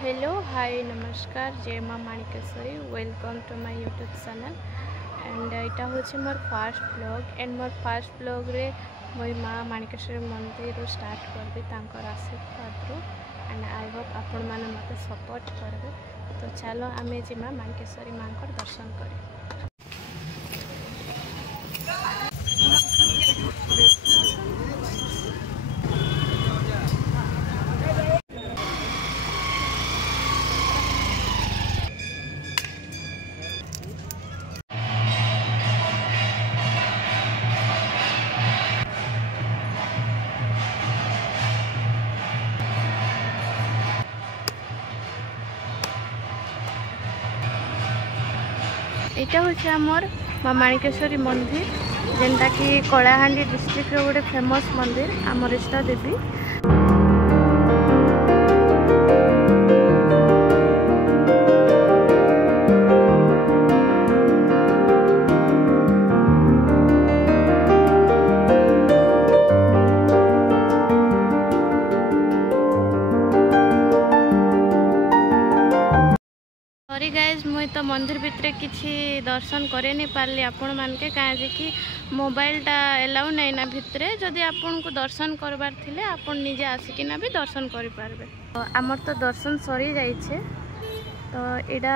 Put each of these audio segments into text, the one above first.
Hello hi नमस्कार जय माँ Manikeshwari welcome to my YouTube channel and इटा हूँ more fast blog and more fast blog रे मोर माँ माणिकेश्वरी मंदिर स्टार्ट करबी तांकर आशीर्वाद एंड आई होप आपण मैंने मत सपोर्ट करेंगे। तो चलो आम जीमा माणिकेश्वरी माँ को दर्शन करें। यहाँ हूँ आमर माँ माणिकेश्वरी मंदिर जेनटा कि कलाहांडी डिस्ट्रिक्ट गोटे फेमस मंदिर आमर इष्ट देवी। सॉरी गाइज मुई तो मंदिर भितर किसी दर्शन करे नहीं पारली आपण मानके कहीं कि मोबाइलटा एलाउ नहीं ना भितर जदि आपन को दर्शन करबार थिले आपन निजे आसिकिना भी दर्शन करि पारबे। तो आमर तो दर्शन सरी जाइछे तो एडा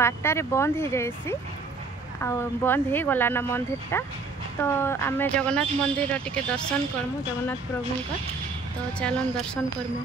12टारे बंद हो जाइसी आ बंद हो गला ना मंदिरटा। तो आमे जगन्नाथ मंदिर टिके दर्शन करमु जगन्नाथ प्रभु का। तो चलन दर्शन करमु।